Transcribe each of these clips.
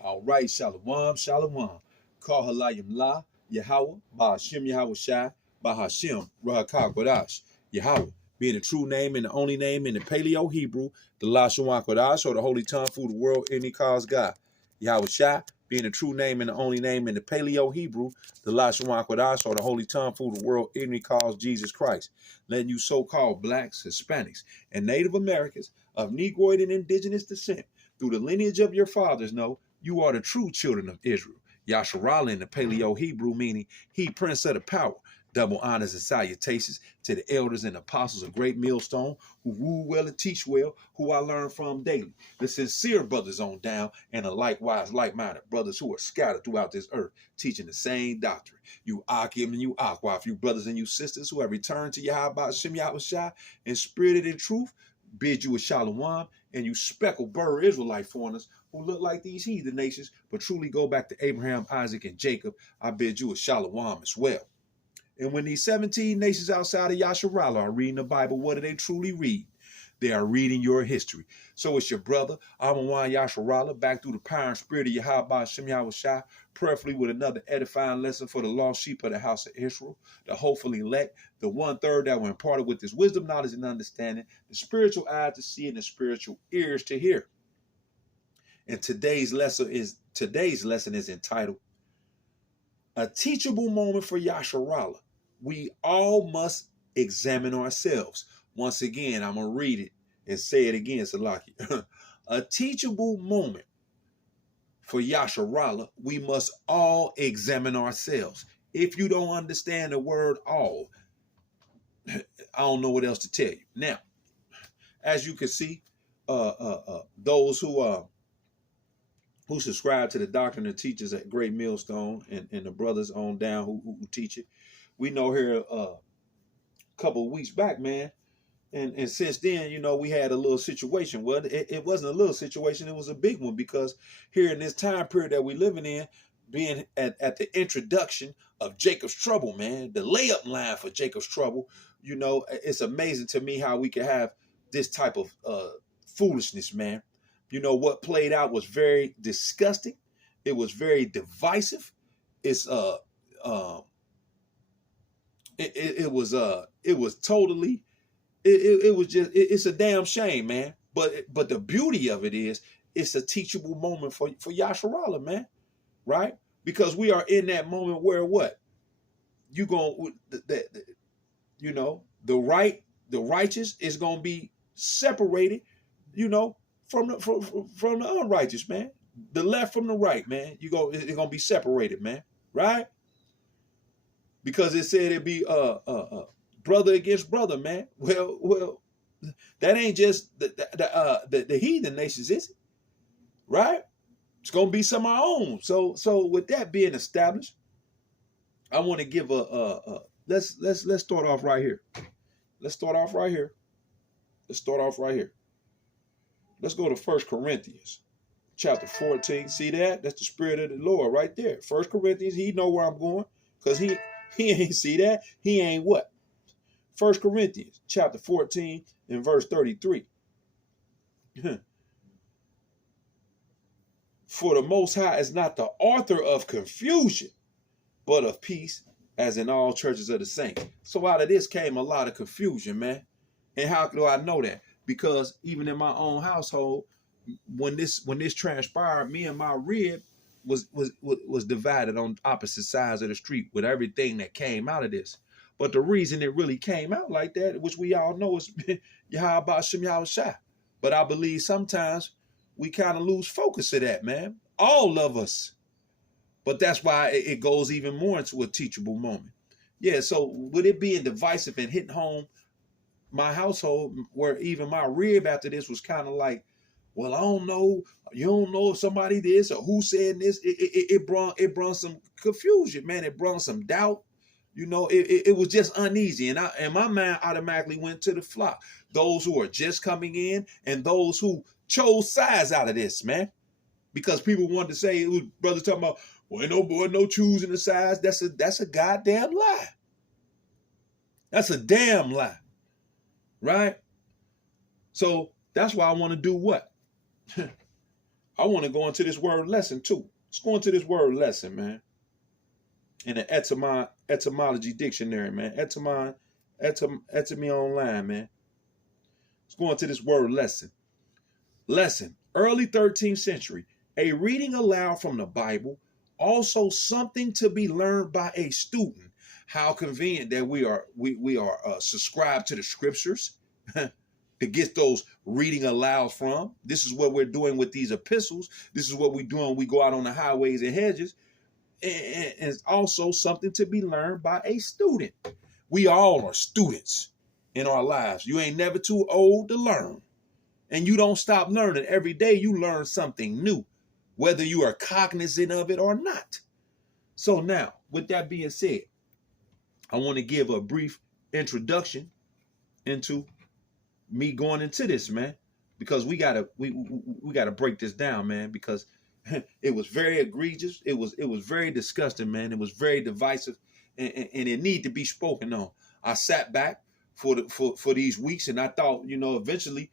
All right, Shalom, Shalom. Call Halayim La, Yahweh, Bahashim Yahweh Shai, Bahashim, Rahakah Kodash, Yahweh, being the true name and the only name in the Paleo Hebrew, the Lashawan Kodash, or the holy tongue for the world, any cause God. Yahweh Shai, being the true name and the only name in the Paleo Hebrew, the Lashawan Kodash, or the holy tongue for the world, any cause Jesus Christ. Letting you so-called blacks, Hispanics, and Native Americans of Negroid and indigenous descent, through the lineage of your fathers, know you are the true children of Israel. Yasharahla in the Paleo Hebrew, meaning he prince of the power. Double honors and salutations to the elders and apostles of Great Millstone who rule well and teach well, who I learn from daily. The sincere brothers on down and the likewise like-minded brothers who are scattered throughout this earth, teaching the same doctrine. You Akim and you Aqua, you brothers and you sisters who have returned to Yahweh Shem Yahweh Shai and spirited in truth, bid you a shalom, and you speckled bird Israelite foreigners who look like these heathen nations, but truly go back to Abraham, Isaac, and Jacob, I bid you a shalom as well. And when these 17 nations outside of Yasharahla are reading the Bible, what do they truly read? They are reading your history. So it's your brother, Amawan Yasharahla, back through the power and spirit of Yahweh Shem Yahweh Shai, prayerfully with another edifying lesson for the lost sheep of the house of Israel, the hopefully elect, the 1/3 that were imparted with this wisdom, knowledge, and understanding, the spiritual eye to see and the spiritual ears to hear. And today's lesson is entitled A Teachable Moment for Yasharahla. We all must examine ourselves. Once again, I'm going to read it and say it again, Salaki. A teachable moment for Yasharahla. We must all examine ourselves. If you don't understand the word all, I don't know what else to tell you. Now, as you can see, those who subscribe to the doctrine and teachers at Great Millstone and the brothers on down who teach it, we know here a couple of weeks back, man, and since then, we had a little situation. Well, it wasn't a little situation, it was a big one, because here in this time period that we're living in, being at the introduction of Jacob's trouble, man, the layup line for Jacob's trouble, it's amazing to me how we can have this type of foolishness, man. What played out was very disgusting. It was very divisive. It's it was totally, it's a damn shame, man. But the beauty of it is it's a teachable moment for Yasharahla, man, right? Because we are in that moment where what you going the righteous is gonna be separated, from the unrighteous, man. The left from the right, man. It's gonna be separated, man, right? Because it said it'd be brother against brother, man. Well, that ain't just the heathen nations, is it? Right? It's gonna be some of our own. So with that being established, I want to give let's start off right here. Let's start off right here. Let's go to 1 Corinthians chapter 14. See that? That's the spirit of the Lord right there. 1 Corinthians, he know where I'm going, because he ain't see that. He ain't what? 1 Corinthians chapter 14 and verse 33. For the Most High is not the author of confusion, but of peace, as in all churches of the saints. So out of this came a lot of confusion, man. And how do I know that? Because even in my own household, when this transpired, me and my rib was divided on opposite sides of the street with everything that came out of this. But the reason it really came out like that, which we all know, is Yahweh Shem Yahweh Shai. But I believe sometimes we kind of lose focus of that, man. All of us. But that's why it goes even more into a teachable moment. Yeah, so with it being divisive and hitting home my household, where even my rib after this was kind of like, well, I don't know. You don't know if somebody this or who said this. It brought some confusion, man. It brought some doubt. It was just uneasy, and my mind automatically went to the flock. Those who are just coming in and those who chose sides out of this, man. Because people wanted to say, it was brothers talking about, well, ain't no choosing the sides. That's a goddamn lie. That's a damn lie, right? So that's why I want to do what? I want to go into this word lesson too. Let's go into this word lesson, man. In the etymology dictionary, man. Etymology online, man. Let's go into this word lesson. Lesson, early 13th century. A reading aloud from the Bible, also something to be learned by a student. How convenient that we are subscribed to the scriptures to get those reading aloud from. This is what we're doing with these epistles. This is what we're doing when we go out on the highways and hedges. And it's also something to be learned by a student. We all are students in our lives. You ain't never too old to learn. And you don't stop learning. Every day you learn something new, whether you are cognizant of it or not. So now, with that being said, I want to give a brief introduction into me going into this, man, because we gotta break this down, man, because it was very egregious. It was very disgusting, man. It was very divisive, and it need to be spoken on. I sat back for these weeks, and I thought, eventually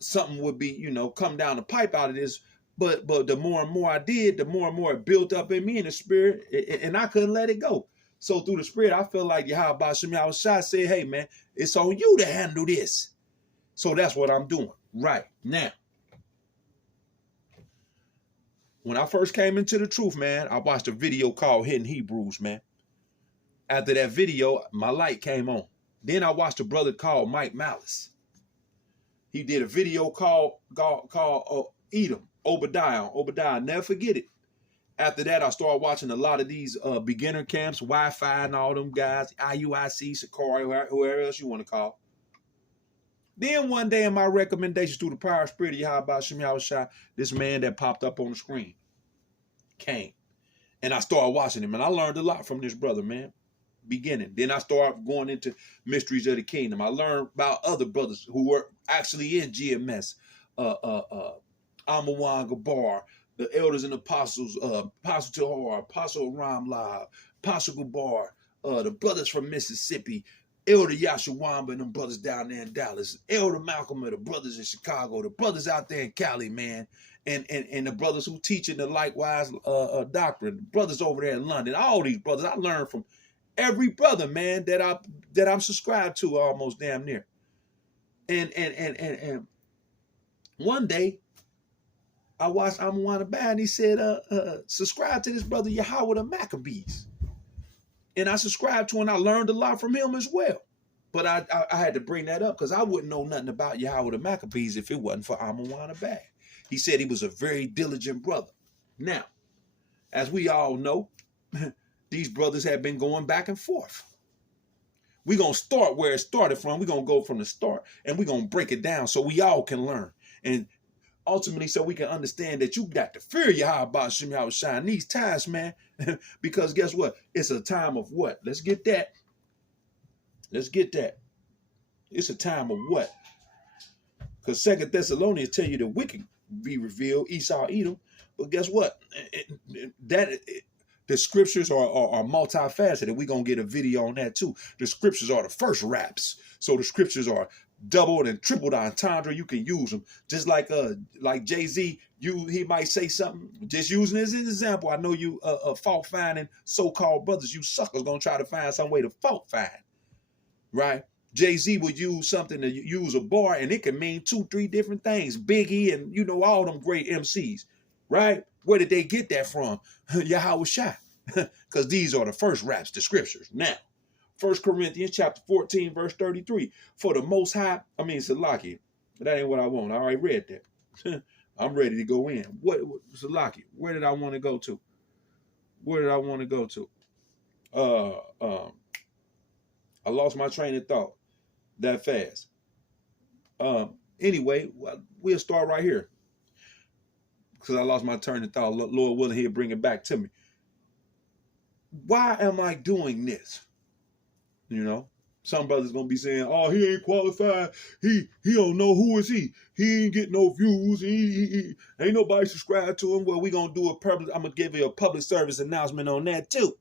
something would be, come down the pipe out of this. But the more and more I did, the more and more it built up in me in the spirit, and I couldn't let it go. So through the spirit, I feel like Yahweh Shai said, hey, man, it's on you to handle this. So that's what I'm doing right now. When I first came into the truth, man, I watched a video called Hidden Hebrews, man. After that video, my light came on. Then I watched a brother called Mike Malice. He did a video called Edom, Obadiah. I'll never forget it. After that, I started watching a lot of these beginner camps, Wi-Fi and all them guys, IUIC, Sakari, whoever else you want to call. Then one day in my recommendations through the power of spirit of Yahweh Shai, this man that popped up on the screen came. And I started watching him, and I learned a lot from this brother, man. Beginning. Then I started going into Mysteries of the Kingdom. I learned about other brothers who were actually in GMS. Amawan Gabar, the elders and apostles, Apostle Tahar, Apostle Ramla, Apostle Gabar, the brothers from Mississippi, Elder Yasharahla and them brothers down there in Dallas, Elder Malcolm and the brothers in Chicago, the brothers out there in Cali, man, and the brothers who teaching the likewise doctrine, the brothers over there in London, all these brothers. I learned from every brother, man, that I'm subscribed to almost damn near. And one day I watched Amawan Bad, and he said, subscribe to this brother Yahweh the Maccabees. And I subscribed to him, and I learned a lot from him as well. But I had to bring that up because I wouldn't know nothing about Yahweh the Maccabees if it wasn't for Amawan Bad. He said he was a very diligent brother. Now, as we all know, these brothers have been going back and forth. We're going to start where it started from. We're going to go from the start, and we're going to break it down so we all can learn. And ultimately, so we can understand that you got to fear Yahweh Shai in these times, man. Because guess what? It's a time of what? Let's get that. It's a time of what? Because 2 Thessalonians tell you the wicked be revealed, Esau, Edom. But guess what? The scriptures are multifaceted. We're going to get a video on that too. The scriptures are the first raps. So the scriptures are doubled and tripled entendre. You can use them. Just like Jay-Z, he might say something. Just using this as an example. I know you fault finding so-called brothers. You suckers going to try to find some way to fault find. Right? Jay-Z would use something to use a bar, and it can mean 2-3 different things. Biggie and all them great MCs. Right? Where did they get that from? Yahweh Shai. Because these are the first raps, the scriptures. Now, 1 Corinthians chapter 14, verse 33. For the Most High, Salaki. That ain't what I want. I already read that. I'm ready to go in. What Salaki, where did I want to go to? I lost my train of thought that fast. Anyway, we'll start right here. Because I lost my train of thought. Lord willing, he'll bring it back to me. Why am I doing this? Some brothers gonna be saying, "Oh, he ain't qualified. He don't know who is he. He ain't getting no views. He ain't nobody subscribed to him." Well, we gonna do I'm gonna give you a public service announcement on that too.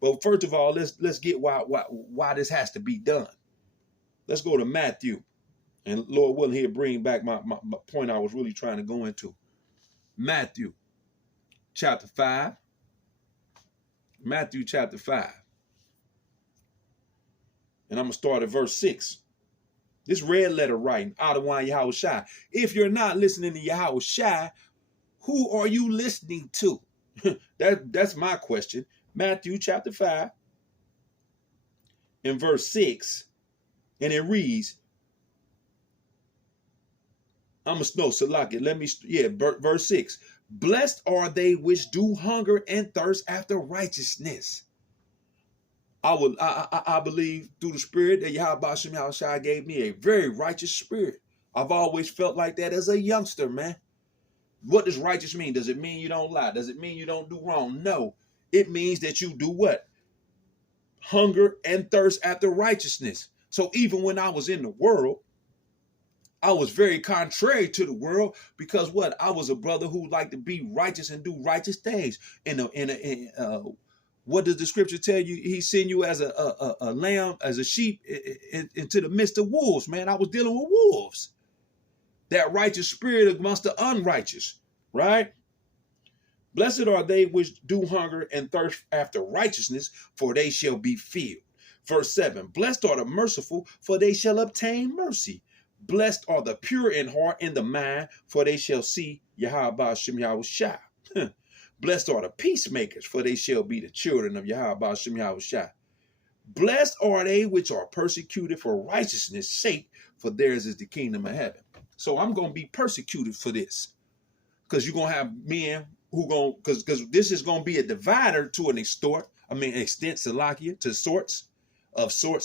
But first of all, let's get why this has to be done. Let's go to Matthew, and Lord willing, he'll bring back my point I was really trying to go into. Matthew chapter 5. Matthew chapter 5. And I'm going to start at verse 6. This red letter writing, Adawan Yahweh Shai. If you're not listening to Yahweh Shai, who are you listening to? That's my question. Matthew chapter 5 and verse 6. And it reads, verse 6. Blessed are they which do hunger and thirst after righteousness. I believe through the Spirit that Yahweh Shai gave me a very righteous spirit. I've always felt like that as a youngster, man. What does righteous mean? Does it mean you don't lie? Does it mean you don't do wrong? No. It means that you do what? Hunger and thirst after righteousness. So even when I was in the world, I was very contrary to the world because what? I was a brother who liked to be righteous and do righteous things. What does the scripture tell you? He sent you as a lamb, as a sheep into the midst of wolves, man. I was dealing with wolves. That righteous spirit amongst the unrighteous, right? Blessed are they which do hunger and thirst after righteousness, for they shall be filled. Verse 7, blessed are the merciful, for they shall obtain mercy. Blessed are the pure in heart and the mind, for they shall see Yahweh Shem Yahweh Shai. Blessed are the peacemakers, for they shall be the children of Yahweh Shem Yahweh Shai. Blessed are they which are persecuted for righteousness' sake, for theirs is the kingdom of heaven. So I'm going to be persecuted for this. Because you're going to have men who going to, because this is going to be a divider to an extent, Salakia, to sorts,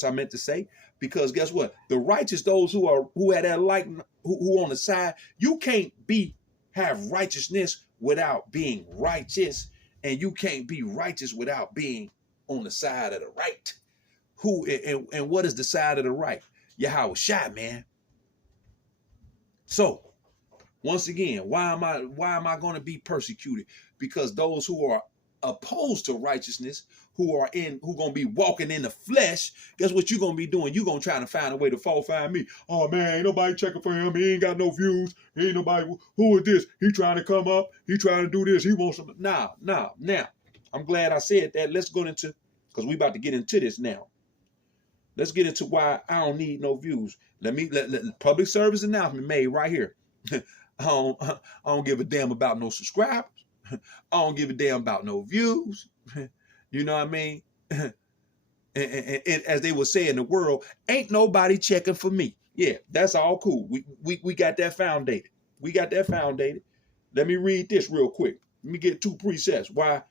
I meant to say. Because guess what? The righteous, those who had that light, who on the side, you can't have righteousness without being righteous, and you can't be righteous without being on the side of the right. Who and what is the side of the right? Yahweh Shai, man. So once again, why am I going to be persecuted? Because those who are opposed to righteousness, who going to be walking in the flesh, guess what you're going to be doing? You're going to try to find a way to find me. Oh man, ain't nobody checking for him. He ain't got no views. Ain't nobody. Who is this? He trying to come up. He trying to do this. He wants some. Now, I'm glad I said that. Let's go into, because we about to get into this now. Let's get into why I don't need no views. Let public service announcement made right here. I don't give a damn about no subscribers. I don't give a damn about no views. You know what I mean? and as they would say in the world, ain't nobody checking for me. Yeah, that's all cool. We got that foundated. We got that foundated. Let me read this real quick. Let me get 2 precepts. Why?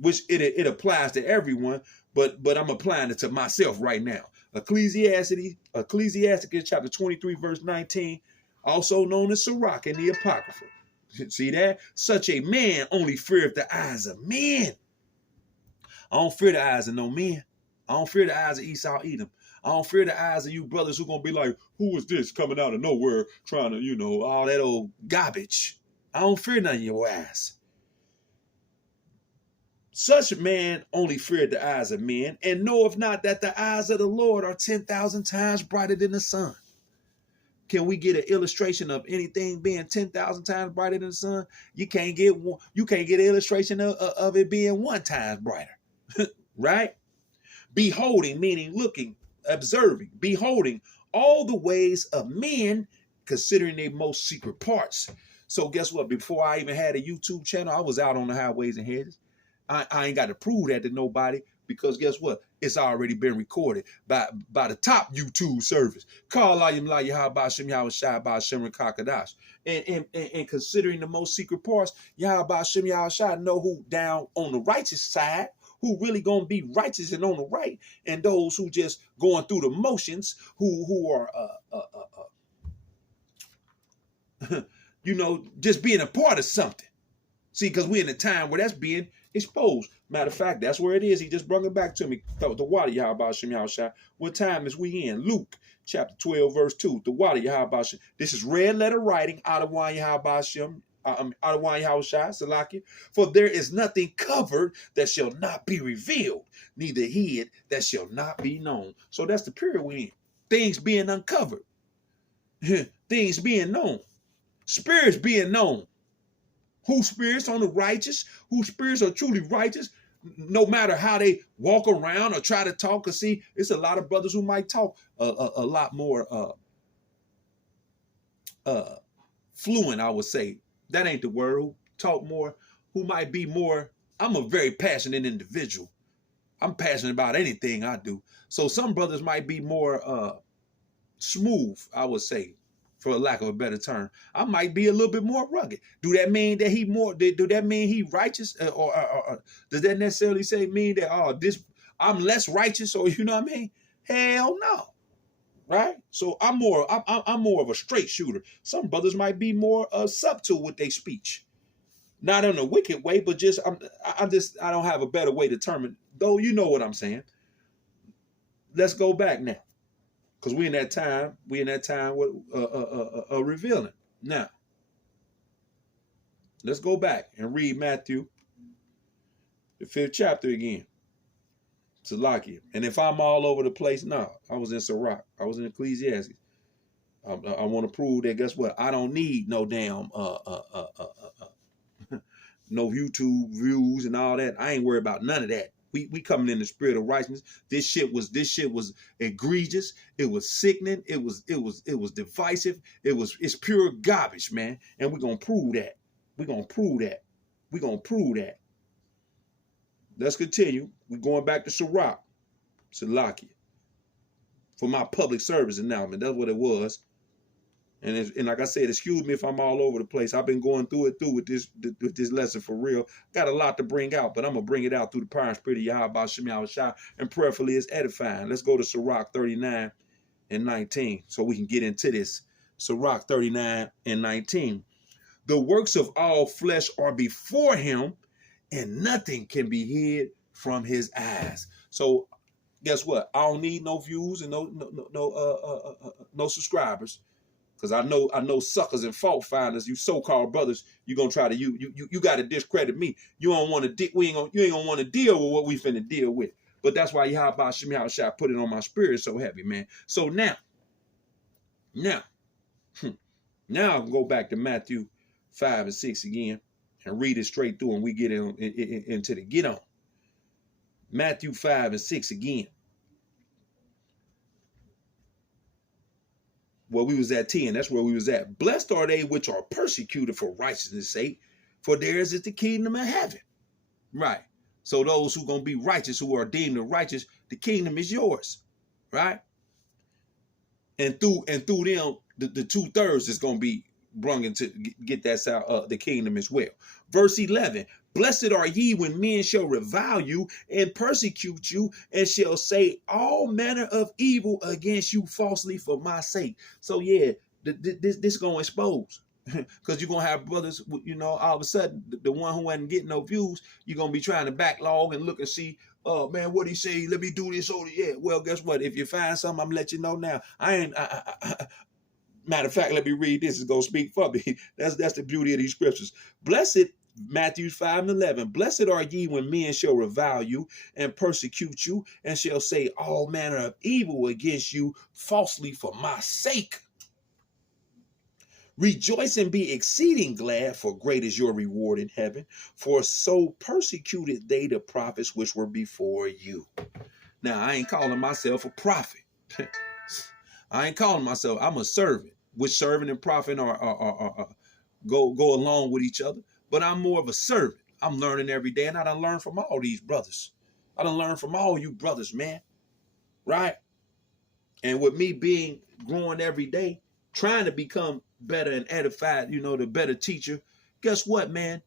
Which it applies to everyone, but I'm applying it to myself right now. Ecclesiastes chapter 23, verse 19, also known as Sirach in the Apocrypha. See that? Such a man only feareth the eyes of men. I don't fear the eyes of no men. I don't fear the eyes of Esau Edom. I don't fear the eyes of you brothers who gonna be like, who is this coming out of nowhere trying to, all that old garbage. I don't fear none of your ass. Such a man only feared the eyes of men, and knoweth not that the eyes of the Lord are 10,000 times brighter than the sun. Can we get an illustration of anything being 10,000 times brighter than the sun? You can't get one. You can't get an illustration of it being 1 time brighter, right? Beholding, meaning looking, observing, beholding all the ways of men, considering their most secret parts. So guess what? Before I even had a YouTube channel, I was out on the highways and hedges. I ain't got to prove that to nobody, because guess what? It's already been recorded by the top YouTube service. And considering the most secret parts, Yahweh Shem Yahweh Shai know who down on the righteous side, who really gonna be righteous and on the right, and those who just going through the motions, who are just being a part of something. See, because we're in a time where that's being exposed. Matter of fact, that's where it is. He just brought it back to me. The water, Yahweh Shem Yahweh Shai. What time is we in? Luke chapter 12, verse 2. The water, Yahweh Shem. This is red letter writing out of Yahweh Shem. Out of Yahweh Shai, Salakia. For there is nothing covered that shall not be revealed, neither hid that shall not be known. So that's the period we're in. Things being uncovered. Things being known. Spirits being known. Whose spirits on the righteous, whose spirits are truly righteous, no matter how they walk around or try to talk. Cause see, it's a lot of brothers who might talk a lot more fluent, I would say. That ain't the word. Who talk more, who might be more. I'm a very passionate individual. I'm passionate about anything I do. So some brothers might be more smooth, I would say, for lack of a better term. I might be a little bit more rugged. Do that mean that he more? Do that mean he righteous, or does that necessarily mean that this I'm less righteous, or you know what I mean? Hell no, right? So I'm more of a straight shooter. Some brothers might be more subtle with their speech, not in a wicked way, but just I don't have a better way to determine. Though you know what I'm saying. Let's go back now. Because we in that time with revealing. Now, let's go back and read Matthew, the 5th chapter again. Salakia. And if I'm all over the place, no, I was in Sirach. I was in Ecclesiastes. I want to prove that, guess what? I don't need no damn no YouTube views and all that. I ain't worried about none of that. We coming in the spirit of righteousness. This shit was egregious. It was sickening. It was divisive. It's pure garbage, man. And we're gonna prove that. We're gonna prove that. Let's continue. We're going back to Sirach, Salakia, for my public service announcement. That's what it was. And like I said, excuse me if I'm all over the place. I've been going through with this lesson for real. Got a lot to bring out, but I'm going to bring it out through the power and spirit of Yahweh Shem Yahushua, and prayerfully it's edifying. Let's go to Sirach 39 and 19 so we can get into this. Sirach 39 and 19. The works of all flesh are before him, and nothing can be hid from his eyes. So guess what? I don't need no views and no subscribers. Because I know suckers and fault finders, you so-called brothers, you're gonna try to you gotta discredit me. You ain't gonna want to deal with what we finna deal with. But that's why Yahweh Shem Yahushua put it on my spirit so heavy, man. So now I'll go back to Matthew 5 and 6 again and read it straight through, and we get into the get on. Matthew 5 and 6 again. Well, we was at 10. That's where we was at. Blessed are they which are persecuted for righteousness' sake, for theirs is the kingdom of heaven. Right. So those who going to be righteous, who are deemed the righteous, the kingdom is yours. Right. And through them, the 2/3 is going to be brung into get that the kingdom as well. Verse 11. Blessed are ye when men shall revile you and persecute you, and shall say all manner of evil against you falsely for my sake. So yeah, this gonna expose, because you're gonna have brothers, all of a sudden the one who wasn't getting no views, you're gonna be trying to backlog and look and see, oh man, what he say? Let me do this. Oh yeah. Well, guess what? If you find something, I'm gonna let you know now. Matter of fact, let me read this. It's gonna speak for me. That's the beauty of these scriptures. Blessed. Matthew 5 and 11. Blessed are ye when men shall revile you and persecute you, and shall say all manner of evil against you falsely for my sake. Rejoice and be exceeding glad, for great is your reward in heaven. For so persecuted they the prophets which were before you. Now, I ain't calling myself a prophet. I ain't calling myself. I'm a servant. Which servant and prophet are go along with each other. But I'm more of a servant. I'm learning every day, and I done learned from all these brothers. I done learned from all you brothers, man. Right? And with me growing every day, trying to become better and edified, the better teacher, guess what, man?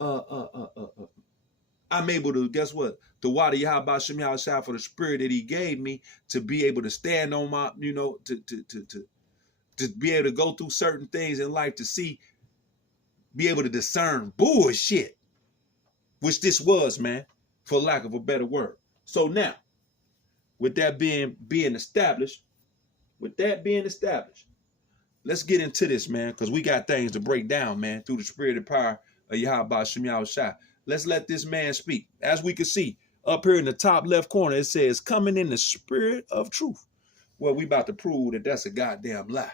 I'm able to, guess what? To water Yahweh Shem Yahushua for the spirit that he gave me to be able to stand on my, to be able to go through certain things in life to see, be able to discern bullshit, which this was, man, for lack of a better word. So now, with that being established, let's get into this, man, because we got things to break down, man, through the spirit and power of Yahweh Shem Yahushua. Let's let this man speak. As we can see, up here in the top left corner, it says, coming in the spirit of truth. Well, we about to prove that that's a goddamn lie.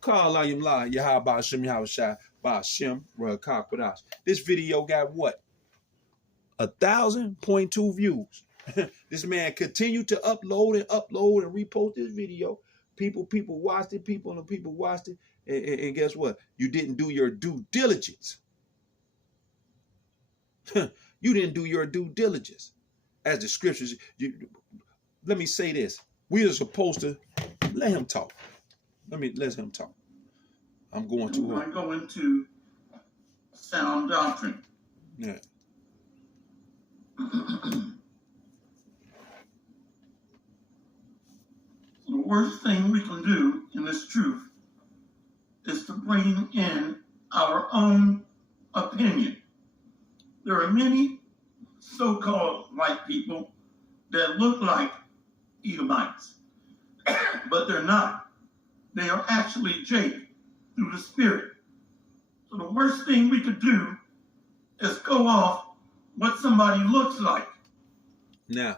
Call I am lie, Yahweh Shem Yahushua. Ba'ashem Rahakakwadash. This video got what? 1,000.2 views. This man continued to upload and repost this video. People watched it. People watched it. And guess what? You didn't do your due diligence. You didn't do your due diligence. As the scriptures, let me say this. We are supposed to let him talk. Let him talk. I'm going to I go into sound doctrine. Yeah. The worst thing we can do in this truth is to bring in our own opinion. There are many so-called white people that look like Edomites, but they're not. They are actually Jake through the Spirit. So the worst thing we could do is go off what somebody looks like. Now,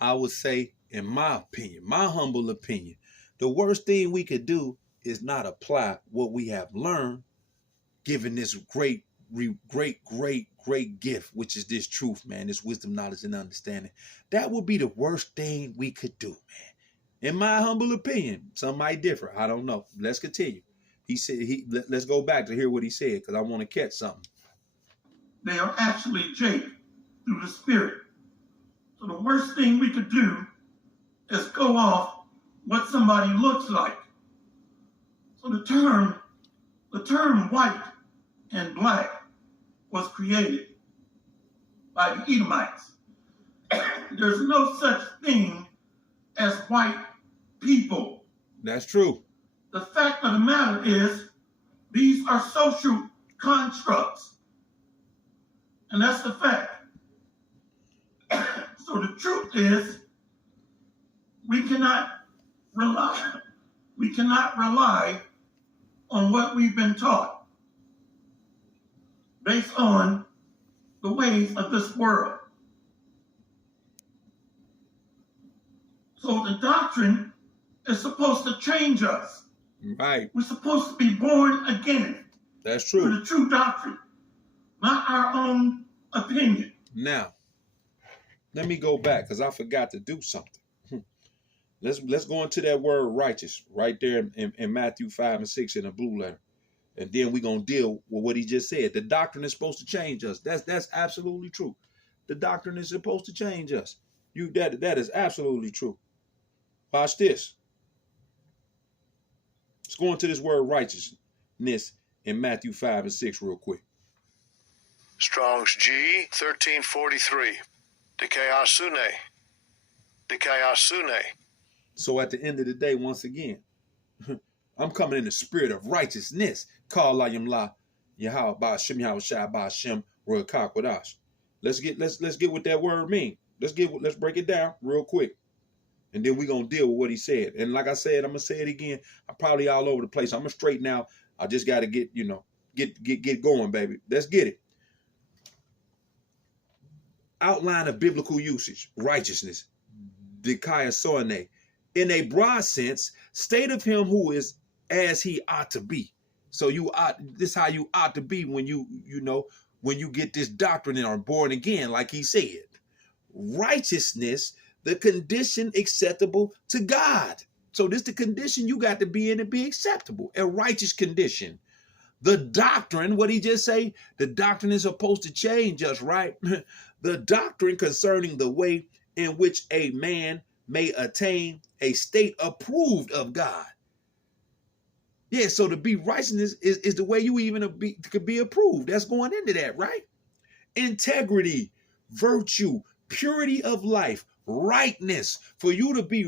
I would say, in my opinion, my humble opinion, the worst thing we could do is not apply what we have learned, given this great gift, which is this truth, man, this wisdom, knowledge, and understanding. That would be the worst thing we could do, man. In my humble opinion, some might differ. I don't know. Let's continue. He said, let's go back to hear what he said, because I want to catch something. They are actually Jake through the Spirit. So the worst thing we could do is go off what somebody looks like. So the term white and black was created by the Edomites. There's no such thing as white people. That's true. The fact of the matter is, these are social constructs. And that's the fact. So the truth is, we cannot rely on what we've been taught based on the ways of this world. So the doctrine is supposed to change us. Right. We're supposed to be born again. That's true. Through the true doctrine, not our own opinion. Now, let me go back because I forgot to do something. Let's go into that word righteous right there in Matthew 5 and 6 in the blue letter. And then we're going to deal with what he just said. The doctrine is supposed to change us. That's absolutely true. The doctrine is supposed to change us. That is absolutely true. Watch this. Let's go into this word righteousness in Matthew 5 and 6 real quick. Strong's G 1343. Dikaiasune. So at the end of the day, once again, I'm coming in the spirit of righteousness. Call Yasharahla, Yahweh, Ba'ashem, Yahweh, Ba'ashem, Rahakakwadash. Let's get what that word means. Let's break it down real quick. And then we're gonna deal with what he said. And like I said, I'm gonna say it again. I'm probably all over the place. I'm gonna straighten out. I just gotta get going, baby. Let's get it. Outline of biblical usage, righteousness, dikaiasone. In a broad sense, state of him who is as he ought to be. So this is how you ought to be when when you get this doctrine and are born again, like he said. Righteousness, the condition acceptable to God. So this is the condition you got to be in to be acceptable, a righteous condition. The doctrine, what he just say? The doctrine is supposed to change us, right? The doctrine concerning the way in which a man may attain a state approved of God. Yeah, so to be righteousness is the way you even could be approved. That's going into that, right? Integrity, virtue, purity of life, rightness. For you to be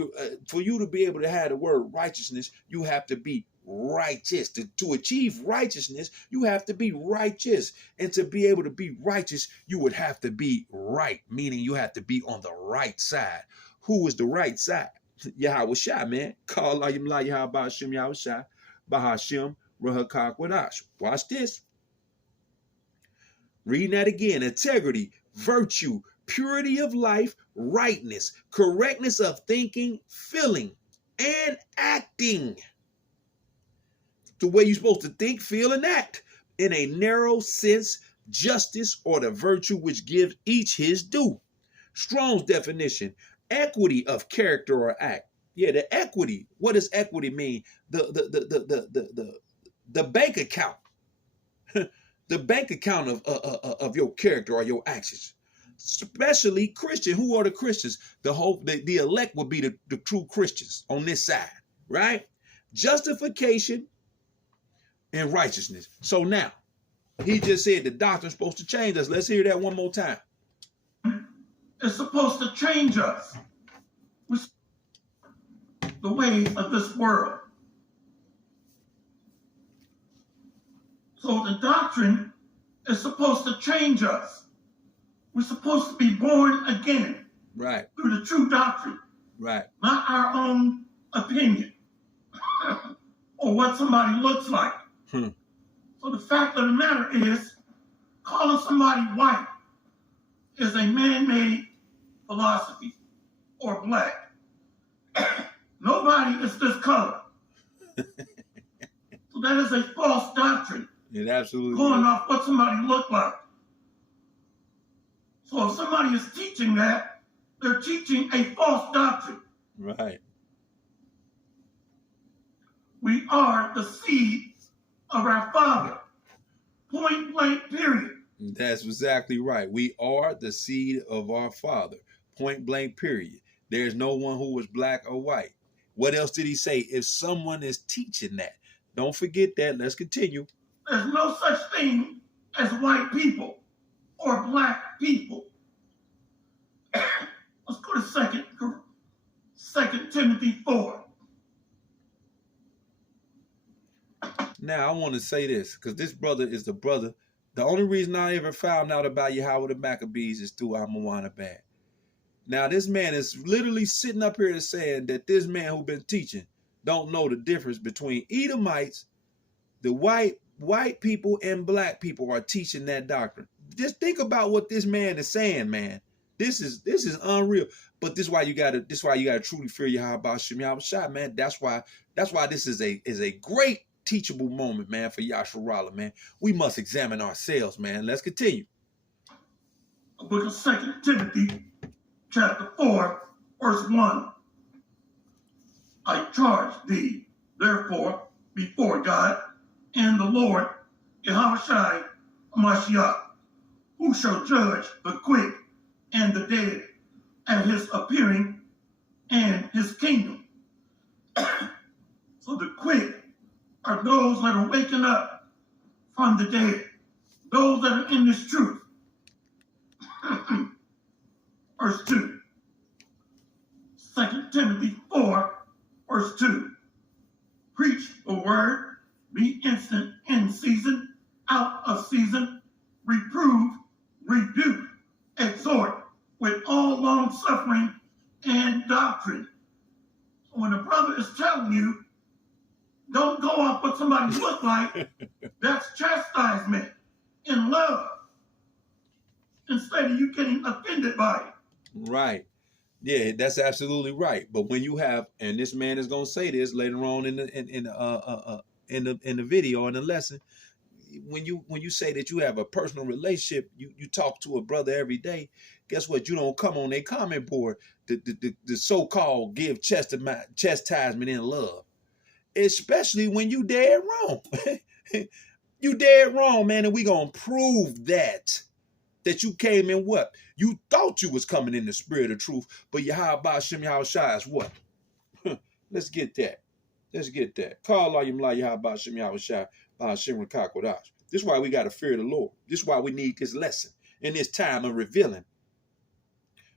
able to have the word righteousness, you have to be righteous. To achieve righteousness, you have to be righteous. And to be able to be righteous, you would have to be right, meaning you have to be on the right side. Who is the right side? Yahweh Shai, man. Call Yahweh Ba'ashem Yahweh Shai, Ba'ashem Rahakakwadash. Watch this. Reading that again. Integrity, virtue, purity of life, rightness, correctness of thinking, feeling, and acting. The way you're supposed to think, feel, and act. in a narrow sense, justice or the virtue which gives each his due. Strong's definition, equity of character or act. Yeah, the equity. What does equity mean? The bank account, the bank account of your character or your actions. Especially Christian. Who are the Christians? The elect will be the true Christians on this side, right? Justification and righteousness. So now, he just said the doctrine's supposed to change us. Let's hear that one more time. It's supposed to change us. The ways of this world. So the doctrine is supposed to change us. We're supposed to be born again. Right. Through the true doctrine. Right. Not our own opinion. Or what somebody looks like. So the fact of the matter is, calling somebody white is a man-made philosophy, or black. Nobody is this color. So that is a false doctrine. It absolutely going off what somebody looked like. So if somebody is teaching that, they're teaching a false doctrine. Right. We are the seed of our Father. Point blank, period. That's exactly right. We are the seed of our Father. Point blank, period. There's no one who was black or white. What else did he say? If someone is teaching that, don't forget that. Let's continue. There's no such thing as white people or black people. Let's go to 2 Timothy 4. Now, I want to say this, because this brother is the brother. The only reason I ever found out about Yahweh the Maccabees is through Amawana Bad. Now, this man is literally sitting up here and saying that this man who been teaching don't know the difference between Edomites, the white people, and black people are teaching that doctrine. Just think about what this man is saying, man. This is unreal. But this is why you gotta truly fear Yahweh Shem Yahweh Shai, man. That's why this is a great teachable moment, man, for Yasharahla, man. We must examine ourselves, man. Let's continue. The book of 2 Timothy, chapter 4, verse 1. I charge thee, therefore, before God and the Lord, Yahweh Shai Mashiach, who shall judge the quick and the dead at his appearing and his kingdom. So the quick are those that are waking up from the dead, those that are in this truth. Verse 2. 2 Timothy 4, verse 2. Preach the word, be instant in season, out of season, reprove, rebuke, exhort, with all long suffering and doctrine. So when a brother is telling you, don't go off what somebody look like, that's chastisement in love, instead of you getting offended by it. Right. Yeah, that's absolutely right. But when you have, and this man is gonna say this later on in the video, in the lesson, when you say that you have a personal relationship, you talk to a brother every day, guess what? You don't come on their comment board the so-called give chastisement in love. Especially when you dead wrong. You dead wrong, man, and we gonna prove that you came in what? You thought you was coming in the spirit of truth, but Yahweh Shem Yahweh Shai is what? Let's get that. Let's get that. Call Yahweh Yahweh Shem Yahweh Shai Shem Rakakodash. This is why we got to fear the Lord. This is why we need this lesson in this time of revealing.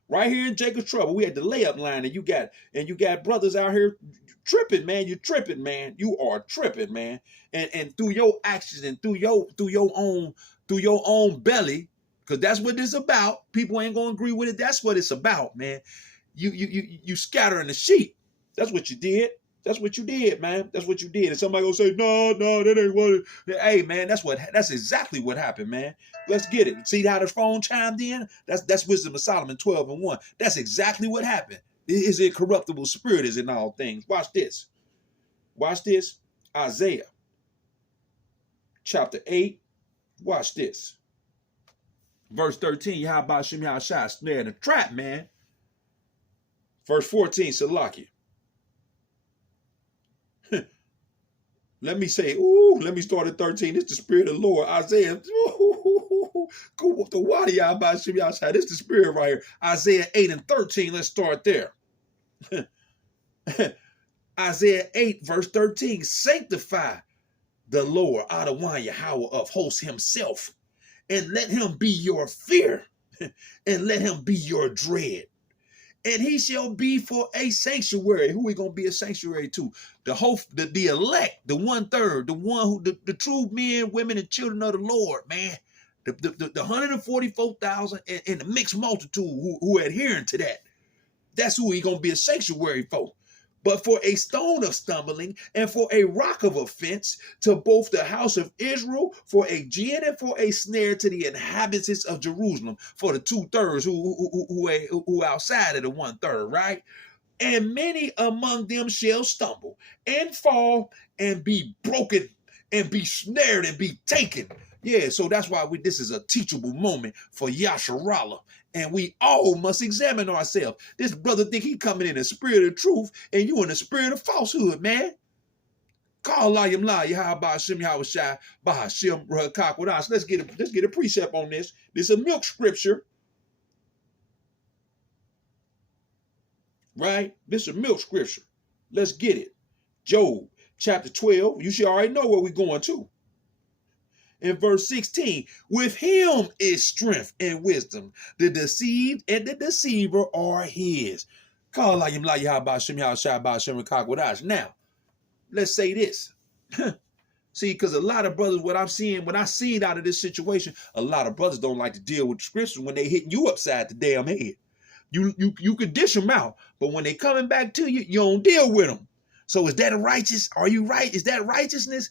Right here in Jacob's trouble, we had the layup line, and you got brothers out here tripping, man. You're tripping, man. You are tripping, man. And through your actions and through your own belly, because that's what it's about. People ain't gonna agree with it. That's what it's about, man. You scattering the sheep. That's what you did. That's what you did, man. That's what you did. And somebody gonna say, no, that ain't what it. Hey, man, that's exactly what happened, man. Let's get it. See how the phone chimed in? That's Wisdom of Solomon 12:1. That's exactly what happened. His incorruptible spirit is in all things. Watch this. Watch this. Isaiah chapter 8, Watch this. Verse 13, Yahweh Shem Yahshua snare in a trap, man. Verse 14, Salaki. Let me say, let me start at 13. It's the Spirit of the Lord. Isaiah. Go with the water, Yahweh Shem Yahshua. This is the Spirit right here. Isaiah 8 and 13. Let's start there. Isaiah 8, verse 13. Sanctify the Lord, Adawan Yahweh of hosts himself, and let him be your fear, and let him be your dread. And he shall be for a sanctuary. Who we gonna be a sanctuary to? The elect, the 1/3, the one who the true men, women, and children of the Lord, man. The 144,000 and the mixed multitude who adhering to that. That's who he gonna be a sanctuary for. But for a stone of stumbling and for a rock of offense to both the house of Israel, for a gin and for a snare to the inhabitants of Jerusalem, for the 2/3 who outside of the 1/3, right? And many among them shall stumble and fall and be broken and be snared and be taken. Yeah, so that's why this is a teachable moment for Yasharahla. And we all must examine ourselves. This brother think he coming in the spirit of truth, and you in the spirit of falsehood, man. Call Layim La, Yahweh Shem Yahweh Bahashim Rahakakwadash. Let's get a precept on this. This is a milk scripture. Right? This is a milk scripture. Let's get it. Job chapter 12. You should already know where we're going to. In verse 16, with him is strength and wisdom. The deceived and the deceiver are his. Call Layim La Yahweh Shem Yahweh Bahashim Rahakakwadash. Now, let's say this. See, because a lot of brothers, what I seen out of this situation, a lot of brothers don't like to deal with the scriptures when they hitting you upside the damn head. You could dish them out, but when they coming back to you, you don't deal with them. So is that a righteous? Are you right? Is that righteousness?